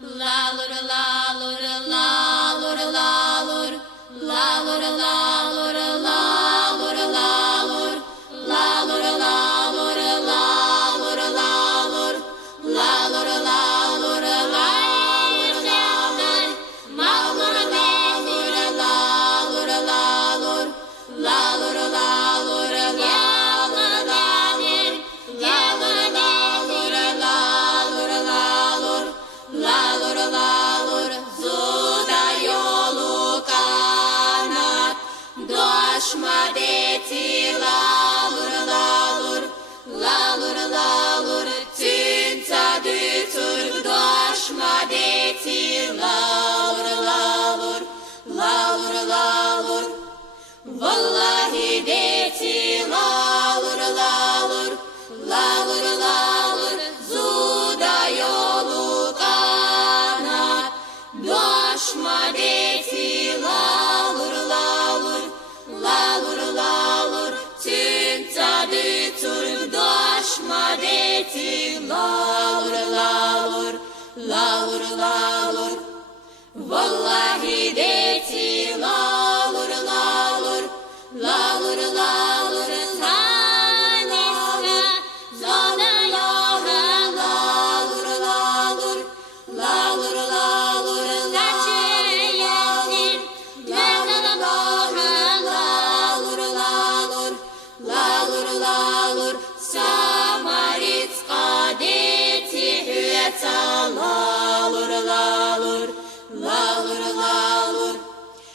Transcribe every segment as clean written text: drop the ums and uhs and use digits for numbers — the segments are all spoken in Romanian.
Lalur, lalur, lalur, lalur, lalur, lalur, lalur, lalur, lalur, lalur, lalur, lalur, lalur, lalur, lalur, malur, lalur, lalur, lalur, lalur, lalur, lalur, lalur, lalur, lalur, зуда yolu kanat, doşma deti lalur, lalur, lalur, lalur, tinta dütürk doşma deti lalur, lalur, lalur, lalur, vallahi deti lalur, lalur, lalur, lalur, зуда yolu kanat, doşma deti lalur, lalur, lalur, lalur, tinta dütürk doşma deti lalur, lalur, lalur, lalur, vallahi deti lalur, lalur, lalur, lalur, tanesa, zona yoha lalur, lalur, lalur, lalur, zaçeyenin, lalur, lalur, lalur, lalur, lalur, samaritska deti hüeta lalur, lalur, lalur, lalur,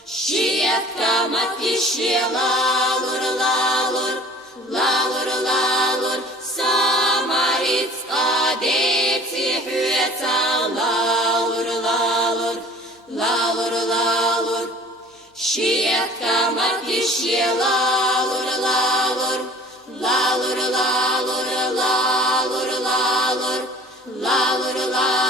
щетка матище lalur, lalur, lalur, lalur, samaritska deti hüeta lalur, lalur, lalur, lalur, щетка матище lalur, lalur, lalur, lalur, lalur, lalur, lalur, lalur,